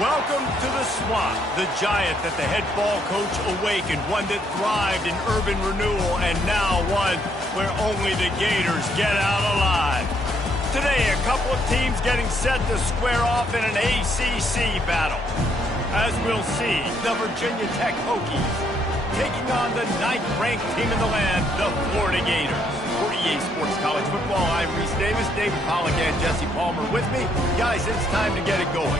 Welcome to the Swamp, the giant that the head ball coach awakened, one that thrived in urban renewal, and now one where only the Gators get out alive. Today, a couple of teams getting set to square off in an ACC battle. As we'll see, the Virginia Tech Hokies taking on the 9th-ranked team in the land, the Florida Gators. For EA Sports College Football, I'm Reese Davis, David Pollack, and Jesse Palmer with me. Guys, it's time to get it going.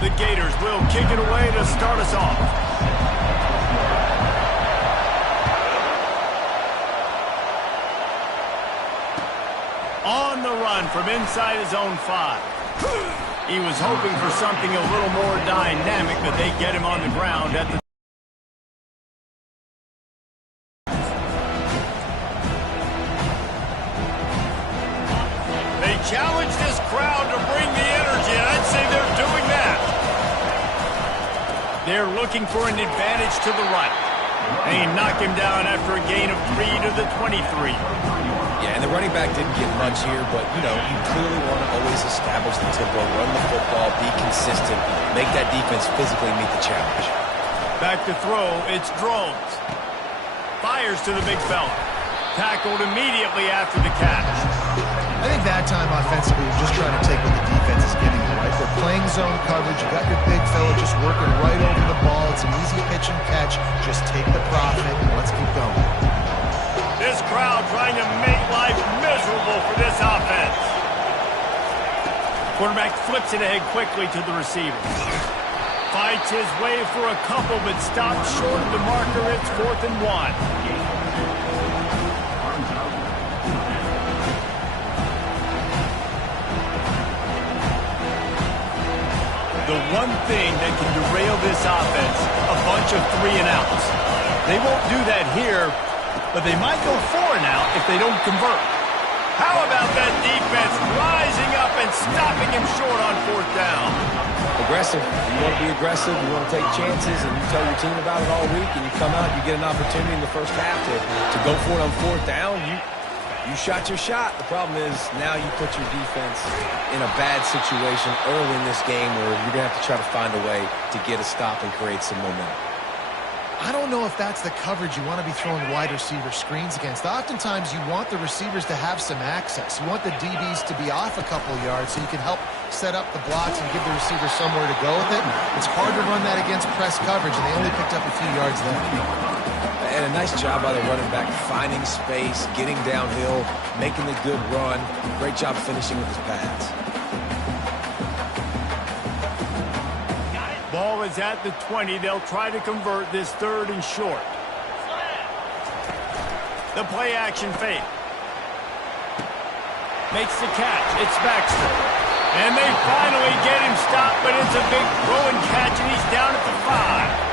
The Gators will kick it away to start us off. On the run from inside his own 5. He was hoping for something a little more dynamic, but they get him on the ground at the... They challenge this crowd to bring the energy, and I'd say they're doing that. They're looking for an advantage to the right. And he knocked him down after a gain of 3 to the 23. Yeah, and the running back didn't get much here, but, you clearly want to always establish the tempo, run the football, be consistent, make that defense physically meet the challenge. Back to throw, it's Drones. Fires to the big fella. Tackled immediately after the catch. I think that time offensively, you're just trying to take what the defense is giving you, right? They're playing zone coverage. You got your big fella just working right over the ball. It's an easy pitch and catch. Just take the profit and let's keep going. This crowd trying to make life miserable for this offense. Quarterback flips it ahead quickly to the receiver. Fights his way for a couple, but stops short of the marker. It's 4th and 1. The one thing that can derail this offense, a bunch of 3-and-outs. They won't do that here, but they might go 4-and-out if they don't convert. How about that defense rising up and stopping him short on 4th down? Aggressive. You want to be aggressive. You want to take chances, and you tell your team about it all week, and you come out, you get an opportunity in the first half to go for it on 4th down. You shot your shot. The problem is now you put your defense in a bad situation early in this game where you're going to have to try to find a way to get a stop and create some momentum. I don't know if that's the coverage you want to be throwing wide receiver screens against. Oftentimes, you want the receivers to have some access. You want the DBs to be off a couple of yards so you can help set up the blocks and give the receiver somewhere to go with it. It's hard to run that against press coverage, and they only picked up a few yards there. And a nice job by the running back, finding space, getting downhill, making the good run. Great job finishing with his pads. Ball is at the 20. They'll try to convert this 3rd and short. The play action fake. Makes the catch. It's Baxter. And they finally get him stopped, but it's a big throw and catch, and he's down at the 5.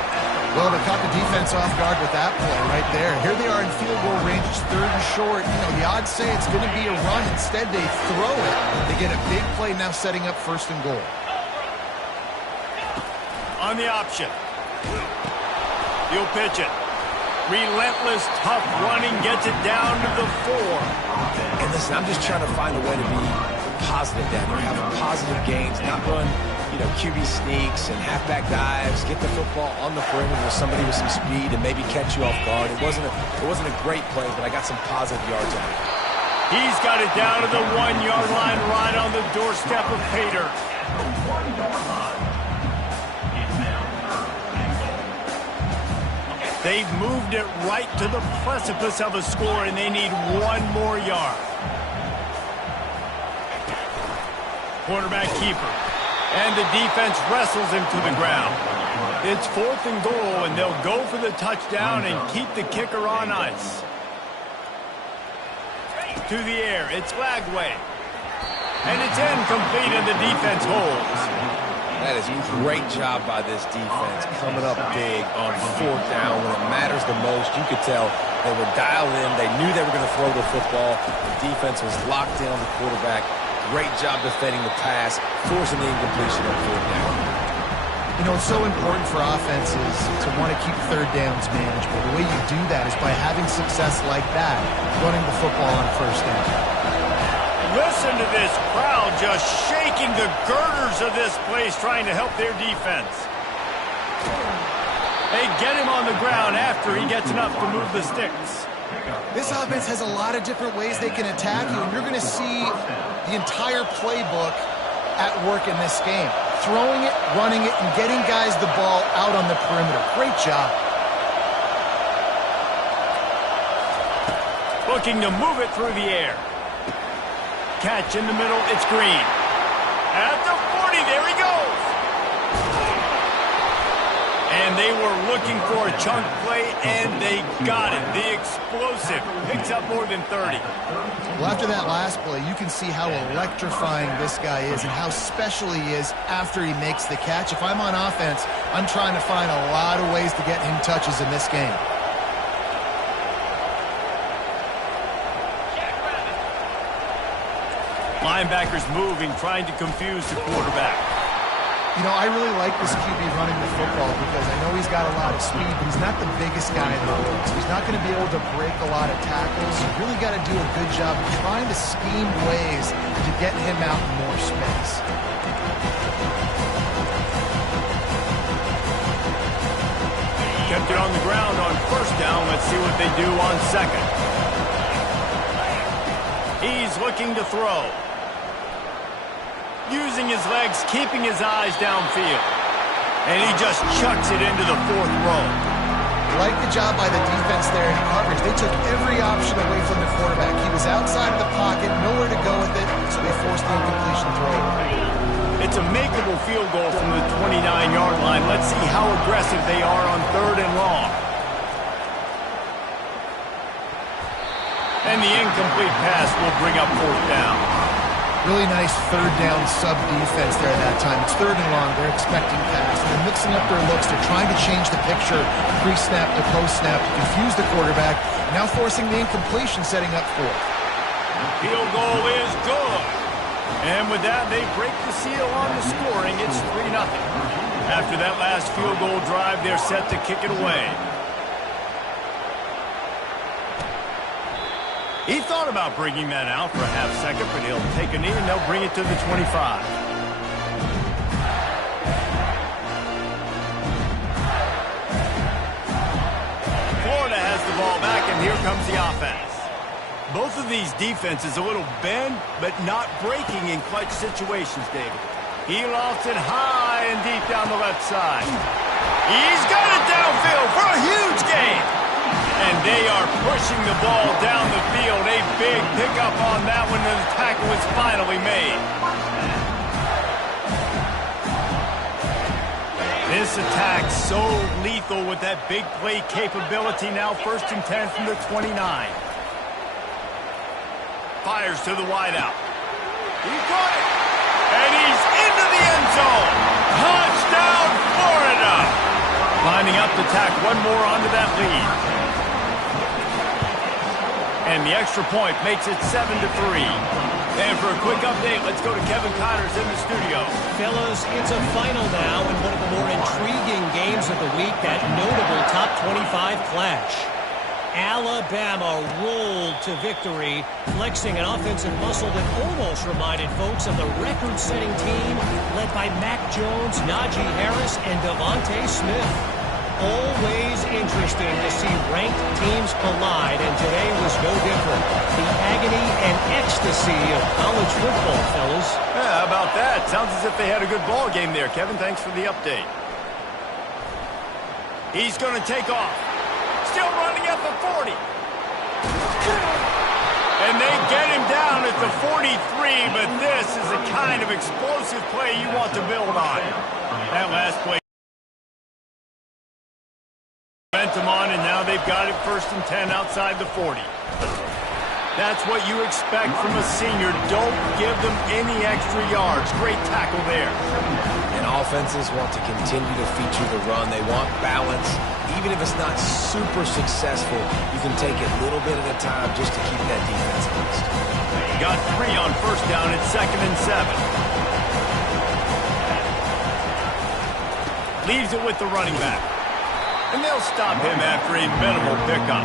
Well, they caught the defense off guard with that play right there. Here they are in field goal range. It's 3rd and short. The odds say it's going to be a run. Instead, they throw it. They get a big play now setting up 1st and goal. On the option. He'll pitch it. Relentless, tough running, gets it down to the 4. And listen, I'm just trying to find a way to be positive down here, have positive gains, not run QB sneaks and halfback dives, get the football on the perimeter with somebody with some speed and maybe catch you off guard. It wasn't a great play, but I got some positive yards on it. He's got it down to the 1-yard line right on the doorstep of Pater. They've moved it right to the precipice of a score, and they need 1 more yard. Quarterback keeper. And the defense wrestles him to the ground. It's 4th and goal, and they'll go for the touchdown and keep the kicker on ice. To the air, it's Lagway. And it's incomplete, and the defense holds. That is a great job by this defense, coming up big on 4th down when it matters the most. You could tell they were dialed in. They knew they were going to throw the football. The defense was locked in on the quarterback. Great job defending the pass, forcing the incompletion on 4th down. You know, it's so important for offenses to want to keep third downs manageable. The way you do that is by having success like that, running the football on first down. Listen to this crowd just shaking the girders of this place, trying to help their defense. They get him on the ground after he gets enough to move the sticks. This offense has a lot of different ways they can attack you, and you're going to see the entire playbook at work in this game. Throwing it, running it, and getting guys the ball out on the perimeter. Great job. Looking to move it through the air. Catch in the middle, it's Green. At the 40, there he goes. And they were looking for a chunk play, and they got it. The explosive picks up more than 30. Well, after that last play, you can see how electrifying this guy is and how special he is after he makes the catch. If I'm on offense, I'm trying to find a lot of ways to get him touches in this game. Linebackers moving, trying to confuse the quarterback. You know, I really like this QB running the football because I know he's got a lot of speed, but he's not the biggest guy in the world. So he's not going to be able to break a lot of tackles. You really got to do a good job of trying to scheme ways to get him out in more space. Kept it on the ground on first down. Let's see what they do on second. He's looking to throw. Using his legs, keeping his eyes downfield. And he just chucks it into the fourth row. Like the job by the defense there in coverage. They took every option away from the quarterback. He was outside of the pocket, nowhere to go with it, so they forced the incompletion throw. It's a makeable field goal from the 29-yard line. Let's see how aggressive they are on third and long. And the incomplete pass will bring up fourth down. Really nice third down sub defense there at that time. It's third and long. They're expecting pass. They're mixing up their looks. They're trying to change the picture pre-snap to post-snap to confuse the quarterback. Now forcing the incompletion, setting up fourth. Field goal is good. And with that, they break the seal on the scoring. It's 3-0. After that last field goal drive, they're set to kick it away. He thought about bringing that out for a half second, but he'll take a knee and they'll bring it to the 25. Florida has the ball back, and here comes the offense. Both of these defenses a little bend, but not breaking in clutch situations, David. He lofts it high and deep down the left side. He's got it downfield for a huge gain. And they are pushing the ball down the field. A big pickup on that one, and the tackle is finally made. This attack so lethal with that big play capability. Now 1st and 10 from the 29. Fires to the wideout. He got it. And he's into the end zone. Touchdown, Florida. Lining up to tack one more onto that lead. And the extra point makes it 7-3. And for a quick update, let's go to Kevin Connors in the studio. Fellas, it's a final now in one of the more intriguing games of the week, that notable top 25 clash. Alabama rolled to victory, flexing an offensive muscle that almost reminded folks of the record-setting team led by Mac Jones, Najee Harris, and Devontae Smith. Always interesting to see ranked teams collide, and today was no different. The agony and ecstasy of college football, fellas. Yeah, how about that? Sounds as if they had a good ball game there. Kevin, thanks for the update. He's going to take off. Still running at the 40. And they get him down at the 43, but this is the kind of explosive play you want to build on. That last play. Momentum on, and now they've got it 1st and 10 outside the 40. That's what you expect from a senior. Don't give them any extra yards. Great tackle there. And offenses want to continue to feature the run. They want balance. Even if it's not super successful, you can take it a little bit at a time just to keep that defense honest. Got 3 on first down. It's 2nd and 7. Leaves it with the running back. And they'll stop him after a minimal pickup.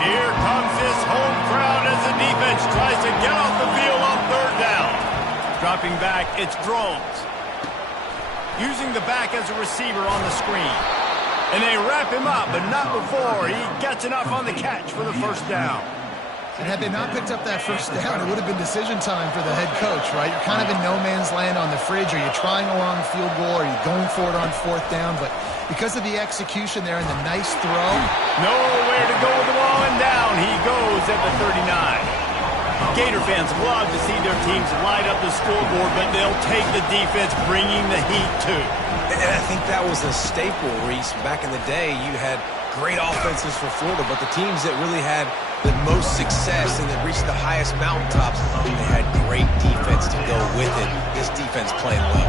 Here comes this home crowd as the defense tries to get off the field on third down. Dropping back, it's Drones. Using the back as a receiver on the screen. And they wrap him up, but not before he gets enough on the catch for the first down. And had they not picked up that first down, it would have been decision time for the head coach, right? You're kind of in no man's land on the fridge. Are you trying a long field goal? Are you going for it on fourth down? But because of the execution there and the nice throw. Nowhere to go with the ball, and down he goes at the 39. Gator fans love to see their teams light up the scoreboard, but they'll take the defense bringing the heat too. And I think that was a staple, Reese. Back in the day, you had great offenses for Florida, but the teams that really had the most success and that reached the highest mountaintops, they had great defense to go with it. This defense playing well.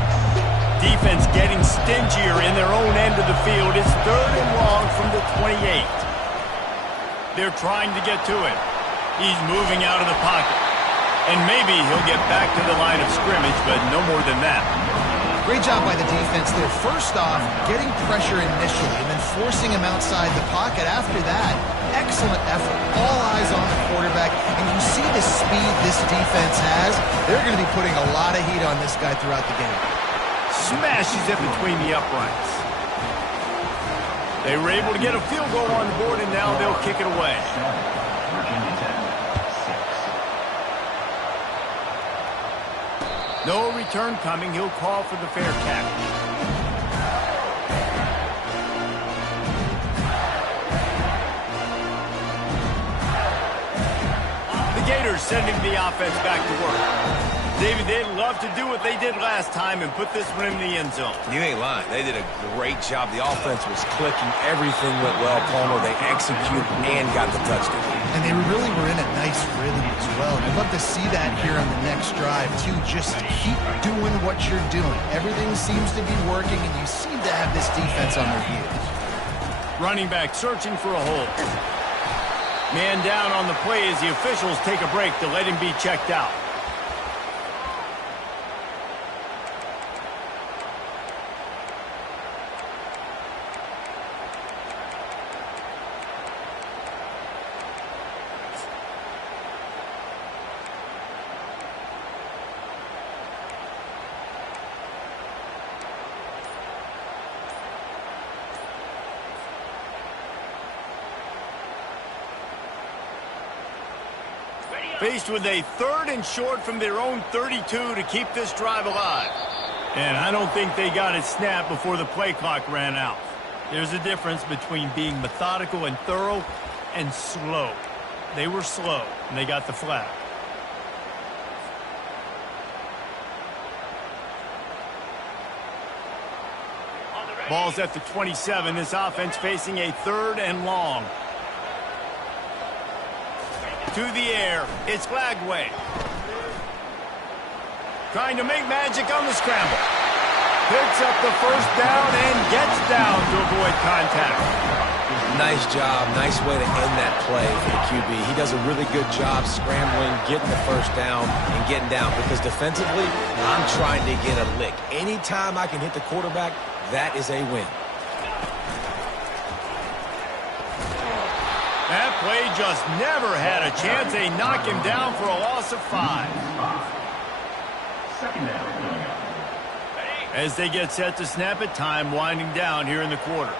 Defense getting stingier in their own end of the field. It's third and long from the 28. They're trying to get to it. He's moving out of the pocket. And maybe he'll get back to the line of scrimmage, but no more than that. Great job by the defense there. First off, getting pressure initially and then forcing him outside the pocket. After that, excellent effort. All eyes on the quarterback. And you see the speed this defense has. They're going to be putting a lot of heat on this guy throughout the game. Smashes it between the uprights. They were able to get a field goal on the board, and now they'll kick it away. No return coming. He'll call for the fair catch. The Gators sending the offense back to work. David, they'd love to do what they did last time and put this one in the end zone. You ain't lying. They did a great job. The offense was clicking. Everything went well, Palmer. They executed and got the touchdown. And they really were in a nice rhythm as well. And I'd love to see that here on the next drive, too. Just keep doing what you're doing. Everything seems to be working, and you seem to have this defense on their heels. Running back searching for a hole. Man down on the play as the officials take a break to let him be checked out. Faced with a third and short from their own 32 to keep this drive alive. And I don't think they got it snapped before the play clock ran out. There's a difference between being methodical and thorough and slow. They were slow, and they got the flag. Ball's at the 27. This offense facing a third and long. To the air, it's Lagway. Trying to make magic on the scramble. Picks up the first down and gets down to avoid contact. Nice job. Nice way to end that play for the QB. He does a really good job scrambling, getting the first down, and getting down. Because defensively, I'm trying to get a lick. Anytime I can hit the quarterback, that is a win. That play just never had a chance. They knock him down for a loss of 5. Second down. As they get set to snap it, time winding down here in the quarter.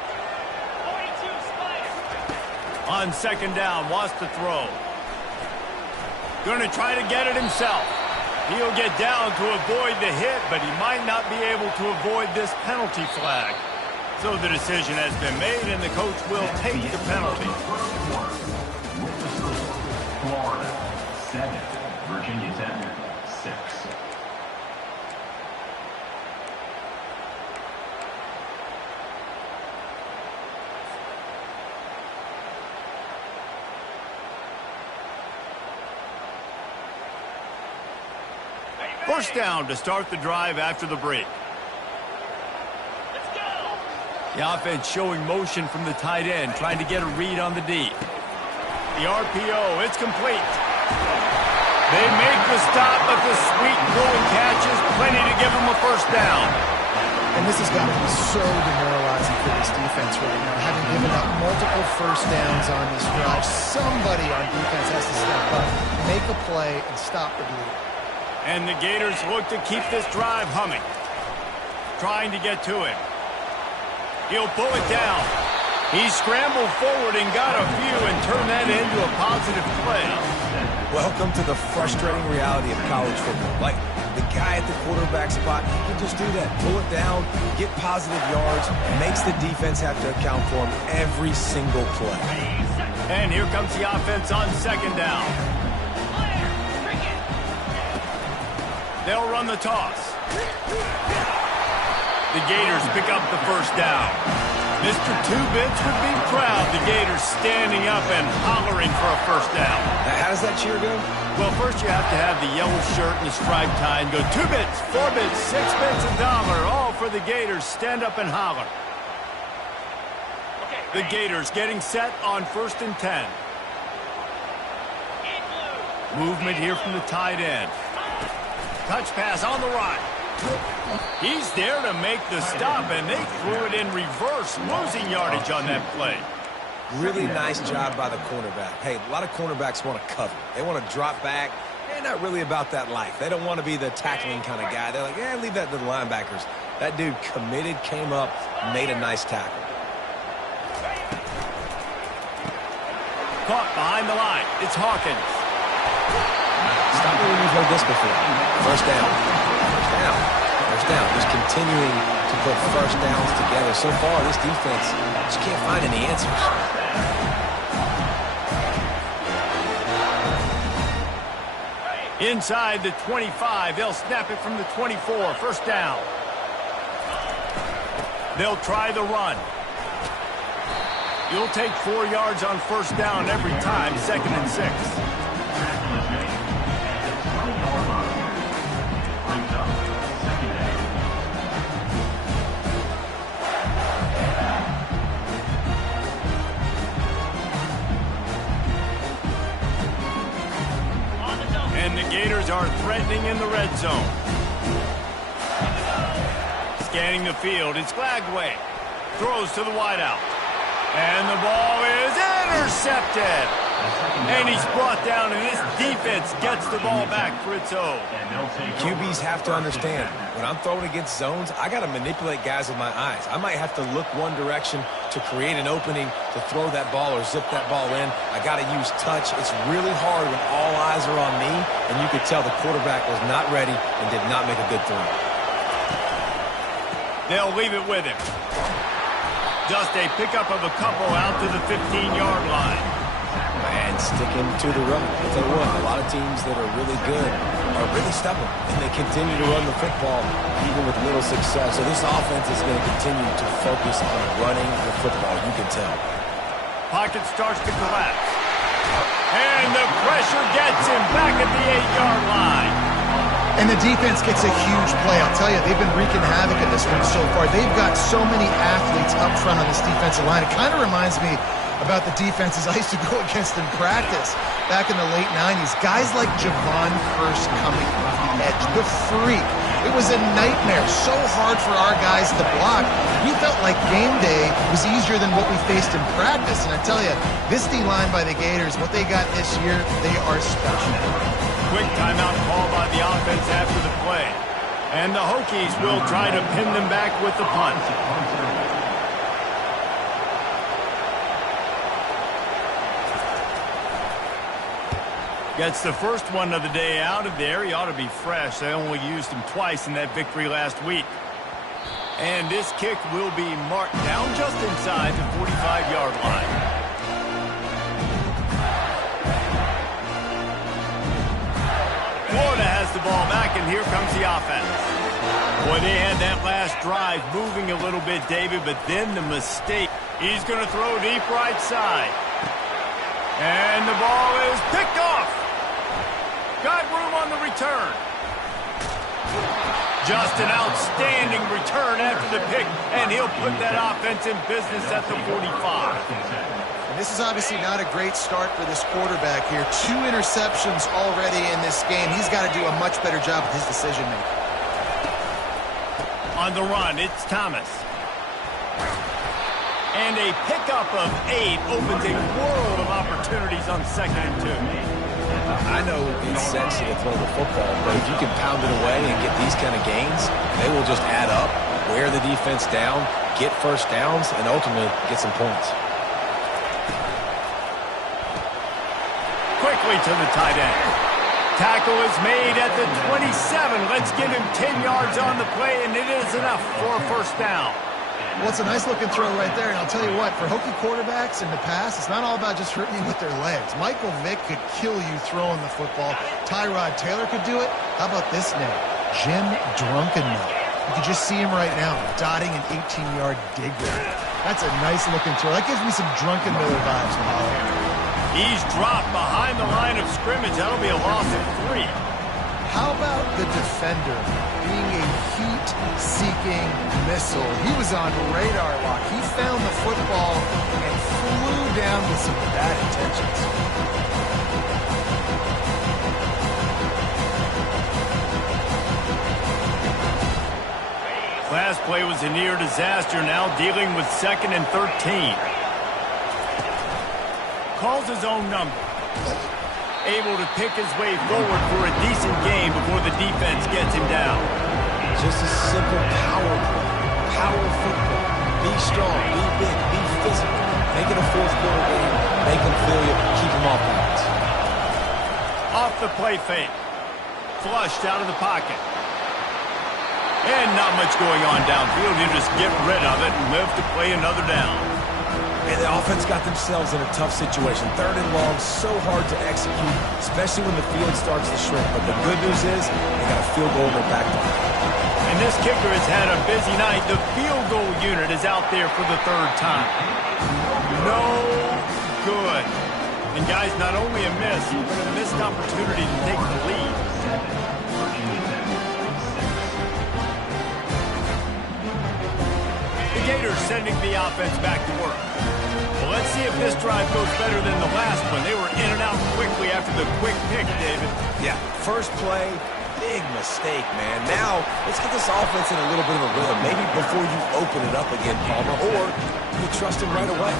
On second down, wants to throw. Going to try to get it himself. He'll get down to avoid the hit, but he might not be able to avoid this penalty flag. So the decision has been made, and the coach will take the penalty. Florida 7, Virginia Tech 6. First down to start the drive after the break. The offense showing motion from the tight end, trying to get a read on the D. The RPO, it's complete. They make the stop, but the sweet throwing catch is plenty to give them a first down. And this has got to be so demoralizing for this defense right now. Having given up multiple first downs on this drive, somebody on defense has to step up, make a play, and stop the bleed. And the Gators look to keep this drive humming. Trying to get to him. He'll pull it down. He scrambled forward and got a few and turned that into a positive play. Welcome to the frustrating reality of college football. Like, the guy at the quarterback spot, he can just do that. Pull it down, get positive yards, makes the defense have to account for him every single play. And here comes the offense on second down. They'll run the toss. The Gators pick up the first down. Mr. Two-Bits would be proud. The Gators standing up and hollering for a first down. Now, how does that cheer go? Well, first you have to have the yellow shirt and the striped tie and go 2 bits, 4 bits, 6 bits, $1, all for the Gators. Stand up and holler. The Gators getting set on 1st and 10. Movement here from the tight end. Touch pass on the right. He's there to make the stop, and they threw it in reverse, losing yardage on that play. Really nice job by the cornerback. Hey, a lot of cornerbacks want to cover. They want to drop back. They're not really about that life. They don't want to be the tackling kind of guy. They're like, yeah, leave that to the linebackers. That dude committed, came up, made a nice tackle. Caught behind the line. It's Hawkins. Stop me when you've heard this before. First down. First down. First down. Just continuing to put first downs together. So far, this defense just can't find any answers. Inside the 25. They'll snap it from the 24. First down. They'll try the run. You'll take 4 yards on first down every time. 2nd and 6. And the Gators are threatening in the red zone. Scanning the field, it's Glagway. Throws to the wideout. And the ball is intercepted. And he's brought down, and this defense gets the ball back for its own. QBs have to understand, when I'm throwing against zones, I got to manipulate guys with my eyes. I might have to look one direction to create an opening to throw that ball or zip that ball in. I got to use touch. It's really hard when all eyes are on me, and you could tell the quarterback was not ready and did not make a good throw. They'll leave it with him. Just a pickup of a couple out to the 15-yard line. And sticking to the run. I'll tell you what, a lot of teams that are really good are really stubborn, and they continue to run the football even with little success. So this offense is going to continue to focus on running the football, you can tell. Pocket starts to collapse. And the pressure gets him back at the 8-yard line. And the defense gets a huge play. I'll tell you, they've been wreaking havoc in this one so far. They've got so many athletes up front on this defensive line. It kind of reminds me about the defenses I used to go against in practice back in the late 90s. Guys like Javon Curse coming off the edge, the freak. It was a nightmare, so hard for our guys to block. We felt like game day was easier than what we faced in practice. And I tell you, this D-line by the Gators, what they got this year, they are special. Quick timeout call by the offense after the play. And the Hokies will try to pin them back with the punt. Gets the first one of the day out of there. He ought to be fresh. They only used him twice in that victory last week. And this kick will be marked down just inside the 45-yard line. Florida has the ball back, and here comes the offense. Boy, they had that last drive moving a little bit, David, but then the mistake. He's going to throw deep right side. And the ball is picked off. Got room on the return. Just an outstanding return after the pick, and he'll put that offense in business at the 45. And this is obviously not a great start for this quarterback here. 2 interceptions already in this game. He's got to do a much better job with his decision-making. On the run, it's Thomas. And a pickup of 8 opens a world of opportunities on 2nd and 2. I know it's sexy to throw the football, but if you can pound it away and get these kind of gains, they will just add up, wear the defense down, get first downs, and ultimately get some points. Quickly to the tight end. Tackle is made at the 27. Let's give him 10 yards on the play, and it is enough for a first down. Well, it's a nice-looking throw right there, and I'll tell you what, for Hokie quarterbacks in the past, it's not all about just hurting you with their legs. Michael Vick could kill you throwing the football. Tyrod Taylor could do it. How about this name? Jim Drunkenmiller. You can just see him right now, dotting an 18-yard dig there. That's a nice-looking throw. That gives me some Drunkenmiller vibes, Molly. He's dropped behind the line of scrimmage. That'll be a loss of 3. How about the defender being a heat-seeking missile? He was on radar lock. He found the football and flew down with some bad intentions. Last play was a near disaster, now dealing with 2nd and 13. Calls his own number. Able to pick his way forward for a decent game before the defense gets him down. Just a simple power play. Power football. Be strong, be big, be physical. Make it a 4th quarter game. Make them feel you. Keep them off balance. Off the play fake. Flushed out of the pocket. And not much going on downfield. You just get rid of it and live to play another down. And the offense got themselves in a tough situation. 3rd and long, so hard to execute, especially when the field starts to shrink. But the good news is they got a field goal in their back pocket. And this kicker has had a busy night. The field goal unit is out there for the 3rd time. No good. And guys, not only a miss, but a missed opportunity to take the lead. The Gators sending the offense back to work. Well, let's see if this drive goes better than the last one. They were in and out quickly after the quick pick, David. Yeah, first play, big mistake, man. Now, let's get this offense in a little bit of a rhythm. Maybe before you open it up again, Palmer, or you trust him right away.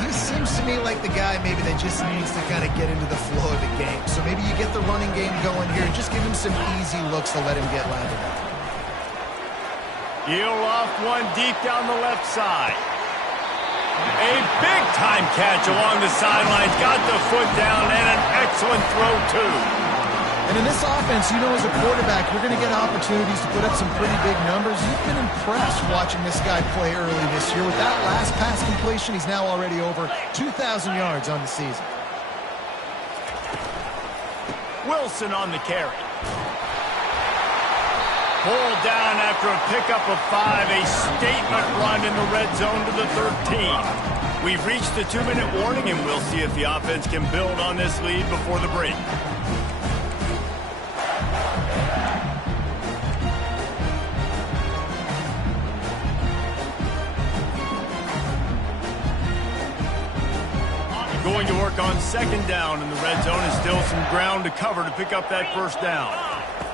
He seems to me like the guy maybe that just needs to kind of get into the flow of the game. So maybe you get the running game going here and just give him some easy looks to let him get landed on. Heel off one deep down the left side. A big-time catch along the sidelines. Got the foot down and an excellent throw, too. And in this offense, you know, as a quarterback, you're going to get opportunities to put up some pretty big numbers. You've been impressed watching this guy play early this year. With that last pass completion, he's now already over 2,000 yards on the season. Wilson on the carry. Pulled down after a pickup of 5. A statement run in the red zone to the 13. We've reached the 2-minute warning, and we'll see if the offense can build on this lead before the break. Going to work on 2nd down in the red zone, and still some ground to cover to pick up that first down.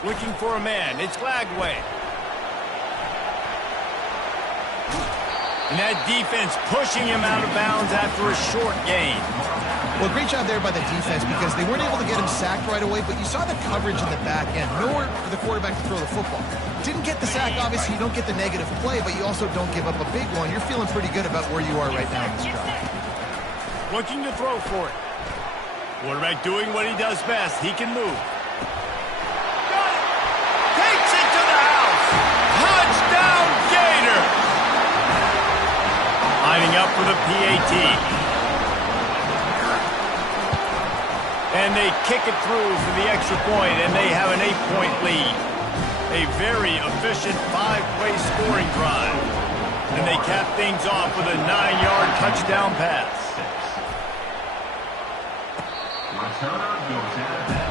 Looking for a man. It's Lagway. And that defense pushing him out of bounds after a short gain. Well, great job there by the defense because they weren't able to get him sacked right away, but you saw the coverage in the back end. Nowhere for the quarterback to throw the football. Didn't get the sack, obviously. You don't get the negative play, but you also don't give up a big one. You're feeling pretty good about where you are right now in this drive. Looking to throw for it. Quarterback doing what he does best. He can move. Takes it to the house. Touchdown, Gator. Lining up for the PAT. And they kick it through for the extra point, and they have an 8-point lead. A very efficient 5-play scoring drive. And they cap things off with a 9-yard touchdown pass. Returner goes out of bounds.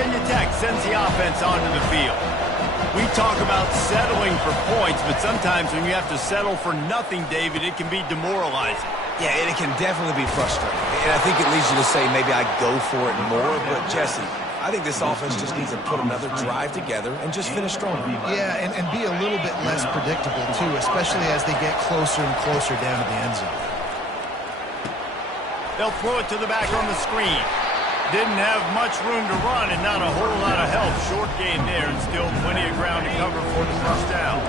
Virginia Tech sends the offense onto the field. We talk about settling for points, but sometimes when you have to settle for nothing, David, it can be demoralizing. Yeah, and it can definitely be frustrating. And I think it leads you to say maybe I go for it more. But, Jesse, I think this offense just needs to put another drive together and just finish strong. Yeah, and be a little bit less predictable, too, especially as they get closer and closer down to the end zone. They'll throw it to the back on the screen. Didn't have much room to run and not a whole lot of help. Short gain there and still plenty of ground to cover for the first down.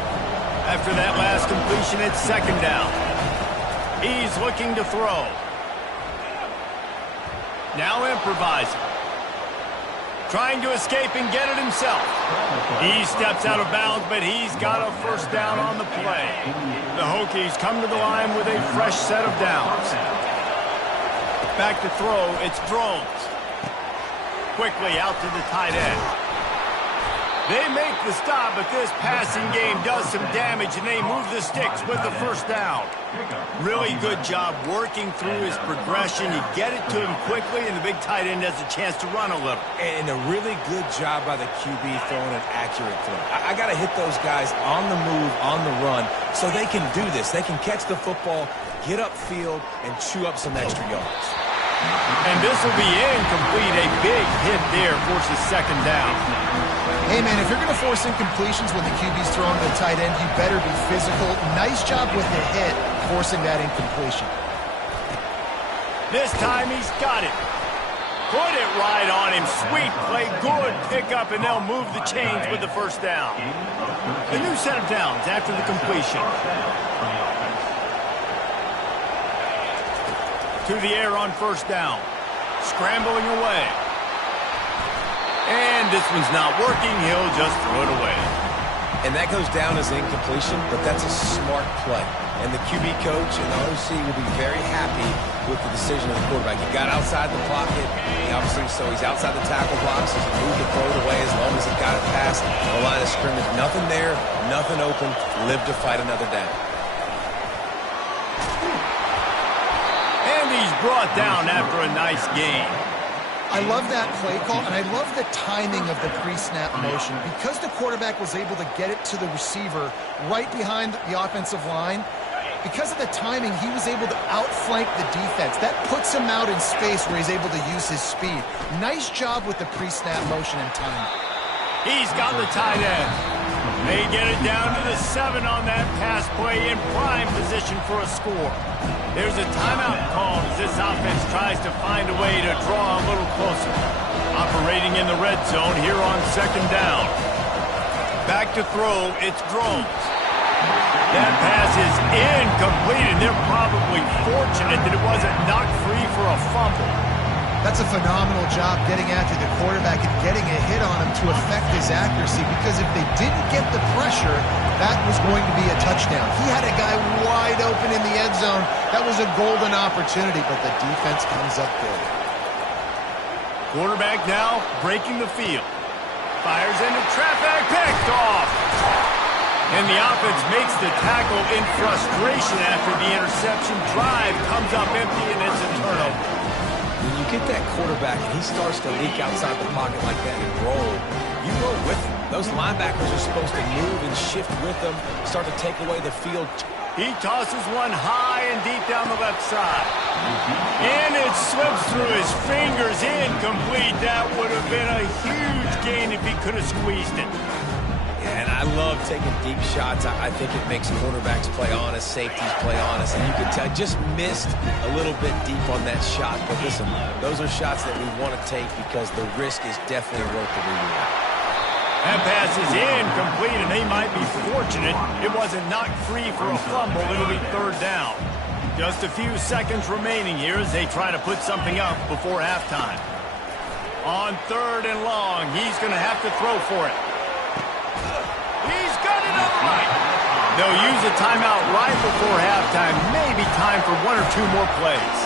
After that last completion, it's second down. He's looking to throw. Now improvising. Trying to escape and get it himself. He steps out of bounds, but he's got a first down on the play. The Hokies come to the line with a fresh set of downs. Back to throw, it's Drones. Quickly out to the tight end. They make the stop, but this passing game does some damage, and they move the sticks with the first down. Really good job working through his progression. You get it to him quickly, and the big tight end has a chance to run a little. And a really good job by the QB throwing an accurate throw. I got to hit those guys on the move, on the run, so they can do this. They can catch the football, get upfield, and chew up some extra yards. And this will be incomplete. A big hit there forces second down. Hey, man, if you're going to force incompletions when the QB's throwing to the tight end, you better be physical. Nice job with the hit, forcing that incompletion. This time he's got it. Put it right on him. Sweet play, good pickup, and they'll move the chains with the first down. A new set of downs after the completion. To the air on first down. Scrambling away. And this one's not working. He'll just throw it away. And that goes down as an incompletion, but that's a smart play. And the QB coach and the OC will be very happy with the decision of the quarterback. He got outside the pocket. So he's outside the tackle box. He moved the throw it away as long as he got it past the line of scrimmage. Nothing there, nothing open. Live to fight another down. He's brought down after a nice gain. I love that play call, and I love the timing of the pre-snap motion. Because the quarterback was able to get it to the receiver right behind the offensive line, because of the timing, he was able to outflank the defense. That puts him out in space where he's able to use his speed. Nice job with the pre-snap motion and timing. He's got the tight end. They get it down to the 7 on that pass play in prime position for a score. There's a timeout called as this offense tries to find a way to draw a little closer. Operating in the red zone here on second down. Back to throw, it's Drones. That pass is incomplete, and they're probably fortunate that it wasn't knocked free for a fumble. That's a phenomenal job getting after the quarterback and getting a hit on him to affect his accuracy, because if they didn't get the pressure, that was going to be a touchdown. He had a guy wide open in the end zone. That was a golden opportunity, but the defense comes up big. Quarterback now breaking the field. Fires into traffic, picked off. And the offense makes the tackle in frustration after the interception. Drive comes up empty, and it's a turnover. When you get that quarterback and he starts to leak outside the pocket like that and roll, you roll with him. Those linebackers are supposed to move and shift with him, start to take away the field. He tosses one high and deep down the left side. And it slips through his fingers, incomplete. That would have been a huge gain if he could have squeezed it. Yeah, and I love taking deep shots. I think it makes quarterbacks play honest, safeties play honest. And you can tell, just missed a little bit deep on that shot. But listen, those are shots that we want to take because the risk is definitely worth the reward. That pass is incomplete, and they might be fortunate it wasn't knocked free for a fumble. It'll be third down. Just a few seconds remaining here as they try to put something up before halftime. On third and long, he's going to have to throw for it. He's got it upright. They'll use a timeout right before halftime. Maybe time for one or two more plays.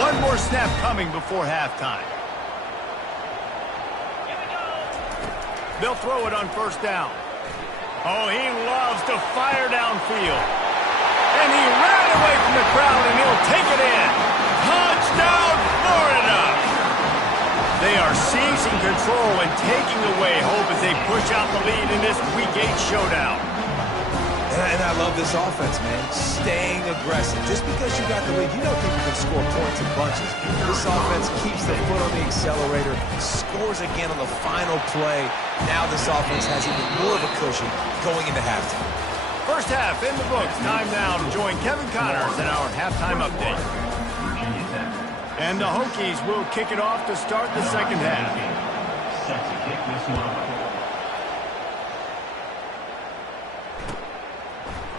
One more snap coming before halftime. They'll throw it on first down. Oh, he loves to fire downfield. And he ran away from the crowd, and he'll take it in. Touchdown, Florida! They are seizing control and taking away hope as they push out the lead in this Week 8 showdown. And I love this offense, man. Staying aggressive. Just because you got the lead, you know people can score points in bunches. This offense keeps the foot on the accelerator, scores again on the final play. Now this offense has even more of a cushion going into halftime. First half in the books. Time now to join Kevin Connors in our halftime update. And the Hokies will kick it off to start the second half. Set to kick this one off.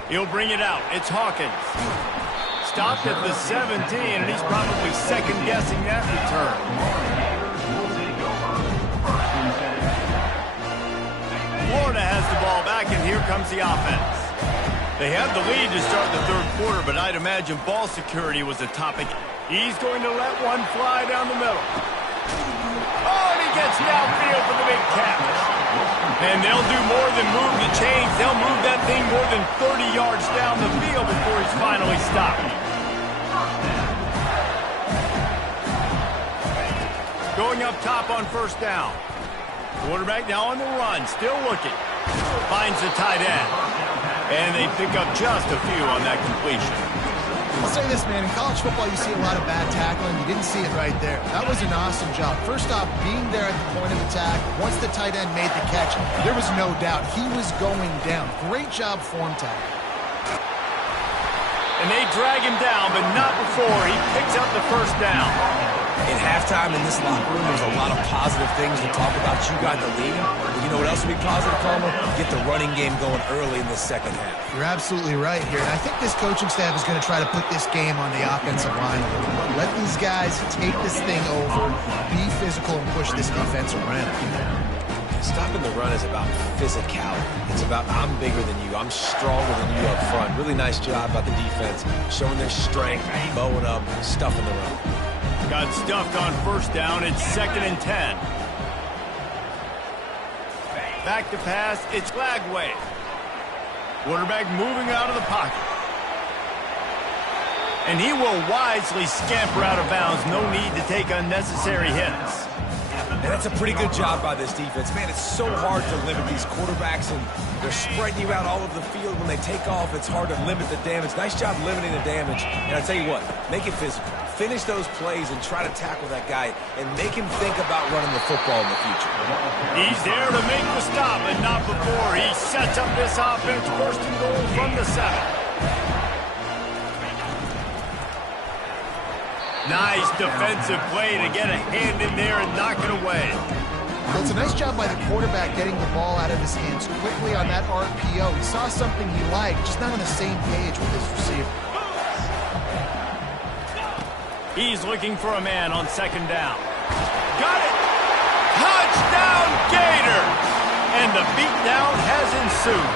He'll bring it out. It's Hawkins. Stopped at the 17, and he's probably second-guessing that return. Florida has the ball back, and here comes the offense. They have the lead to start the third quarter, but I'd imagine ball security was a topic. He's going to let one fly down the middle. Oh, and he gets downfield for the big catch. And they'll do more than move the chains. They'll move that thing more than 30 yards down the field before he's finally stopped. Going up top on first down. Quarterback now on the run, still looking. Finds the tight end. And they pick up just a few on that completion. I'll say this, man. In college football, you see a lot of bad tackling. You didn't see it right there. That was an awesome job. First off, being there at the point of attack. Once the tight end made the catch, there was no doubt he was going down. Great job form tackle. And they drag him down, but not before he picks up the first down. In halftime in this locker room, there's a lot of positive things to talk about. You got the lead. But you know what else would be positive, Palmer? Get the running game going early in the second half. You're absolutely right here. And I think this coaching staff is going to try to put this game on the offensive line a little bit. Let these guys take this thing over, be physical, and push this defense around. Stopping the run is about physicality. It's about I'm bigger than you. I'm stronger than you up front. Really nice job by the defense, showing their strength, bowing up, stuffing the run. Got stuffed on first down. It's 2nd and 10. Back to pass. It's Lagway. Quarterback moving out of the pocket. And he will wisely scamper out of bounds. No need to take unnecessary hits. And that's a pretty good job by this defense. Man, it's so hard to limit these quarterbacks, and they're spreading you out all over the field. When they take off, it's hard to limit the damage. Nice job limiting the damage. And I tell you what, make it physical. Finish those plays and try to tackle that guy and make him think about running the football in the future. He's there to make the stop, but not before. He sets up this offense, 1st and goal from the 7. Nice defensive play to get a hand in there and knock it away. Well, it's a nice job by the quarterback getting the ball out of his hands quickly on that RPO. He saw something he liked, just not on the same page with his receiver. He's looking for a man on 2nd down. Got it! Touchdown, Gator! And the beatdown has ensued.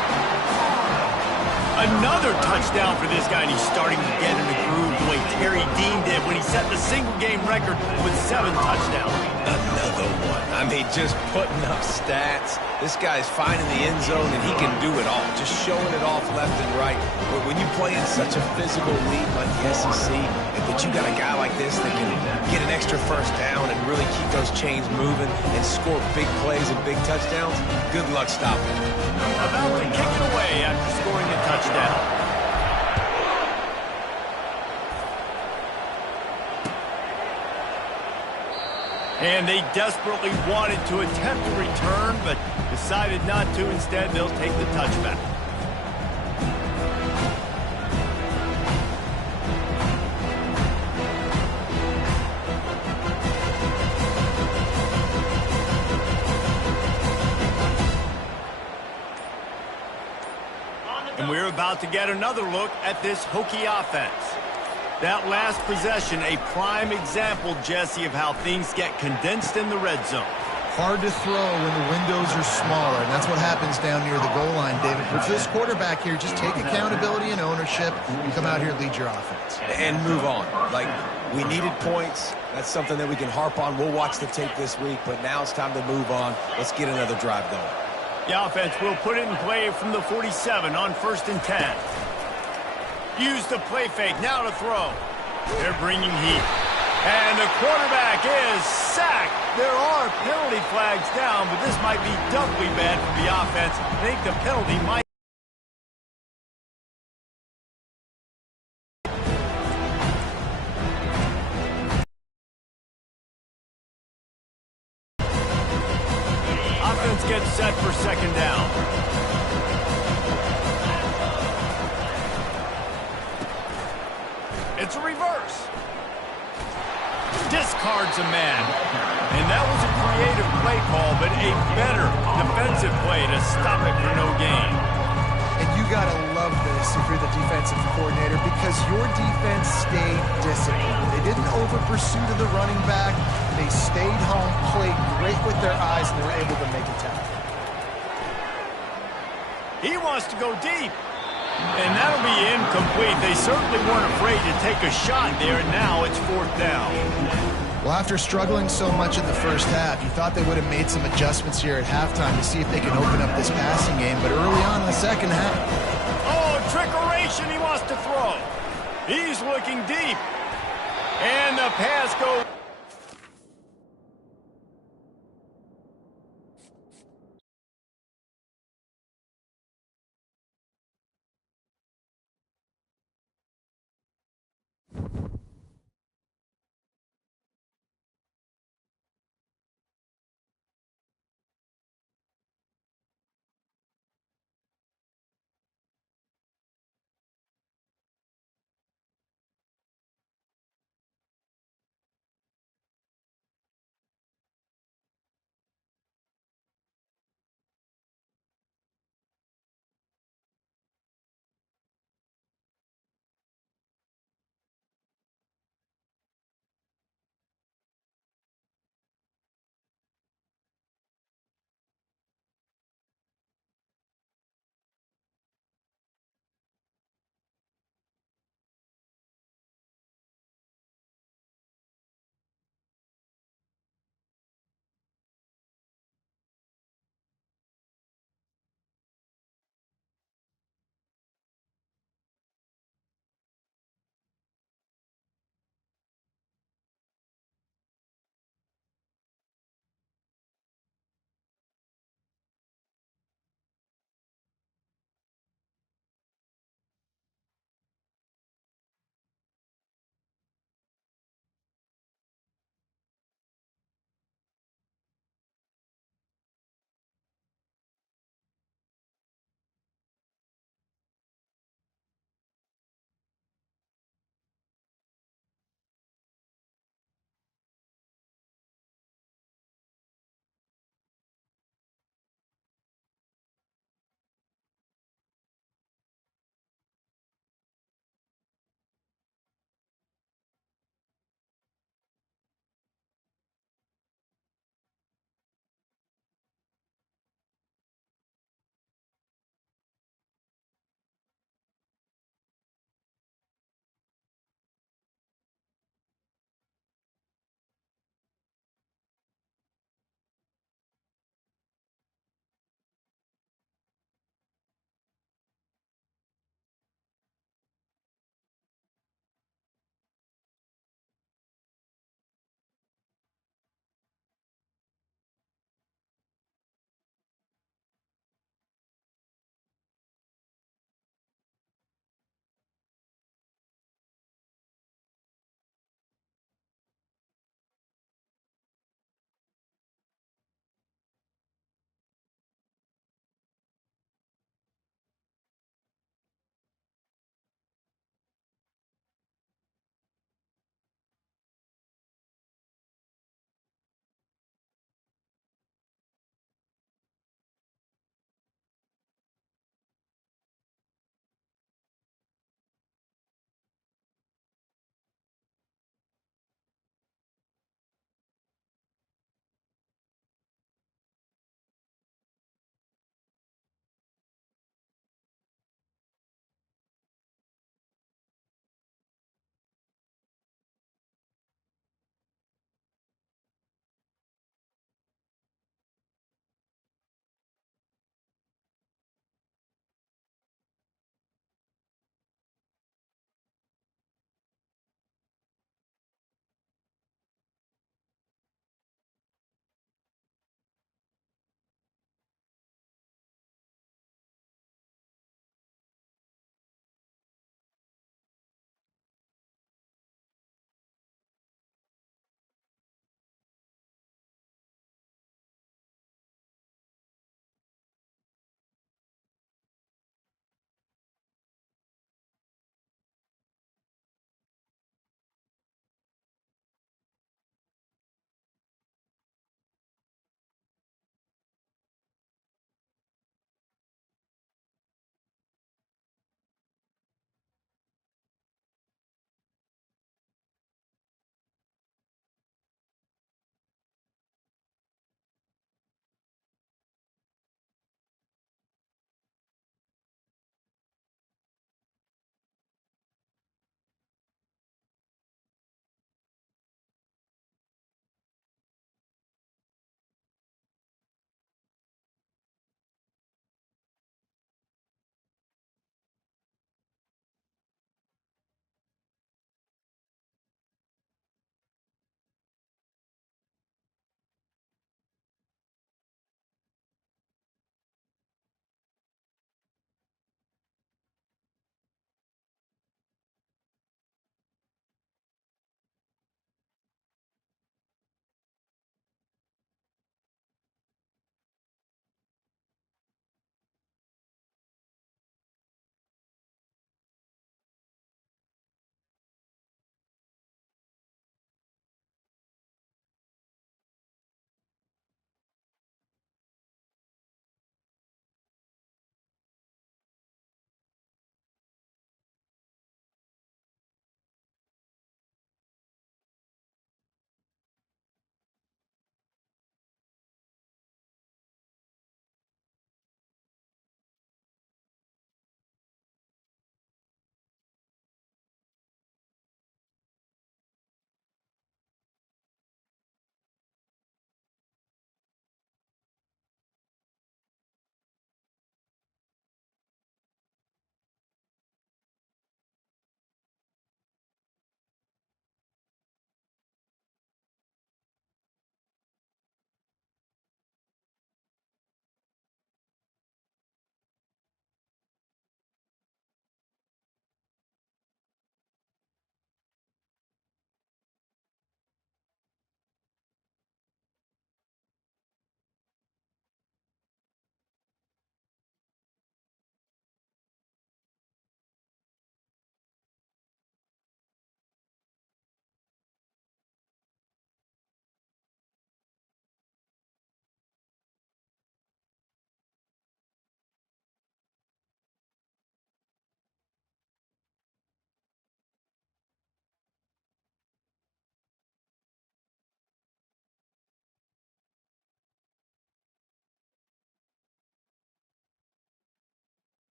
Another touchdown for this guy, and he's starting to get in the groove the way Terry Dean did when he set the single-game record with 7 touchdowns. Another one. I mean, just putting up stats. This guy's finding the end zone, and he can do it all. Just showing it off left and right. But when you play in such a physical league like the SEC, but you got a guy like this that can get an extra first down and really keep those chains moving and score big plays and big touchdowns, good luck stopping him. About to kick it away after scoring a touchdown. And they desperately wanted to attempt a return, but decided not to. Instead, they'll take the touchback. And we're about to get another look at this Hokie offense. That last possession, a prime example, Jesse, of how things get condensed in the red zone. Hard to throw when the windows are smaller, and that's what happens down near the goal line, David. For this quarterback here, just take accountability and ownership and come out here and lead your offense. And move on. Like, we needed points. That's something that we can harp on. We'll watch the tape this week, but now it's time to move on. Let's get another drive going. The offense will put it in play from the 47 on 1st and 10. Use the play fake. Now to throw. They're bringing heat. And the quarterback is sacked. There are penalty flags down, but this might be doubly bad for the offense. I think the penalty might. Offense gets set for second down. It's a reverse. Discards a man. And that was a creative play call, but a better defensive play to stop it for no gain. And you got to love this if you're the defensive coordinator, because your defense stayed disciplined. They didn't over-pursue to the running back. They stayed home, played great with their eyes, and they were able to make a tackle. He wants to go deep. And that'll be incomplete. They certainly weren't afraid to take a shot there, and now it's fourth down. Well, after struggling so much in the first half, you thought they would have made some adjustments here at halftime to see if they can open up this passing game, but early on in the second half. Oh, trickeration, he wants to throw. He's looking deep. And the pass goes